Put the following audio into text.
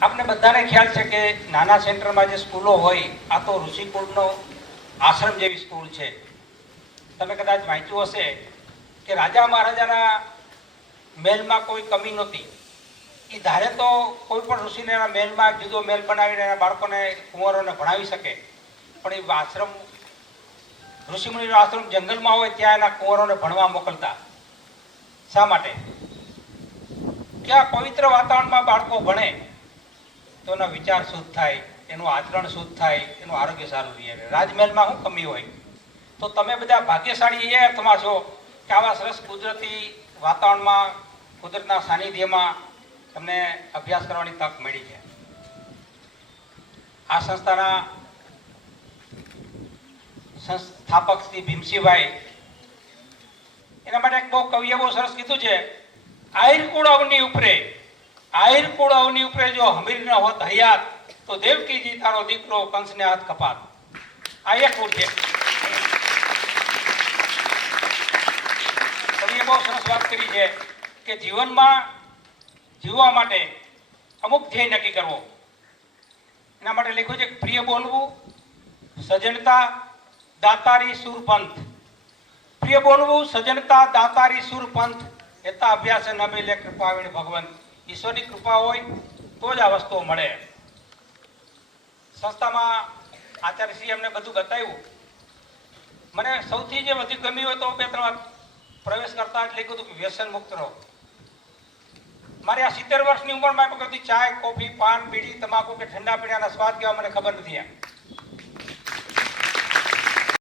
આપને બધાને ખ્યાલ છે કે નાના સેન્ટરમાં જે સ્કૂલો હોય આ તો ઋષિકુળનો આશ્રમ જેવી સ્કૂલ છે. તમે કદાચ વાંચ્યું હશે કે રાજા મહારાજાના મહેલમાં કોઈ કમી નહોતી. એ ધારે તો કોઈ પણ ઋષિને એના મહેલમાં જુદો મહેલ બનાવીને એના બાળકોને કુંવરોને ભણાવી શકે, પણ એ આશ્રમ ઋષિમુનિનો આશ્રમ જંગલમાં હોય ત્યાં એના કુંવરોને ભણવા મોકલતા. શા માટે? કે આ પવિત્ર વાતાવરણમાં બાળકો ભણે તો એનો વિચાર શુદ્ધ થાય, એનું આચરણ શુદ્ધ થાય, એનું આરોગ્ય સારું રહે. રાજમહેલમાં શું કમી હોય? તો તમે બધા ભાગ્યશાળી એ અર્થમાં છો કે આવા સરસ કુદરતી વાતાવરણમાં, કુદરતના સાનિધ્યમાં તમને અભ્યાસ કરવાની તક મળી છે. આ સંસ્થાના સંસ્થાપક શ્રી ભીમસિંહભાઈ એના માટે એક બહુ કવિએ બહુ સરસ કીધું છે, આહિરકુળ અવની ઉપરે, આહિરકુળ અવની ઉપરે જો હમીર ન હોત હયાત તો દેવકીજી તારો દીકરો કંસને હાથ કપાત. આ એક કુળ છે. કવિએ બહુ સરસ વાત કરી છે કે જીવનમાં જીવવા માટે અમુક ધ્યેય નક્કી કરવો. એના માટે લખ્યું છે કે પ્રિય બોલવું, સજનતા, દાતારી સુરપંથ. પ્રિય બોલવું, સજનતા, દાતારી સુરપંથ, એતા અભ્યાસ ન મિલે કૃપાવીણ ભગવંત. ઈશ્વરની કૃપા હોય તો જ આ વસ્તુઓ મળે. સંસ્થામાં આચાર્યશ્રી અમને બધું બતાવ્યું. મને સૌથી જે વધુ ગમ્યું હોય તો 2-3 પ્રવેશ કરતા જ લખ્યું હતું કે વ્યસન મુક્ત રહો. મારી આ 70 વર્ષની ઉંમરમાં કદી ચાય, કોફી, પાન, બીડી, તમાકુ કે ઠંડા પીણાના સ્વાદ કેવા મને ખબર નથી.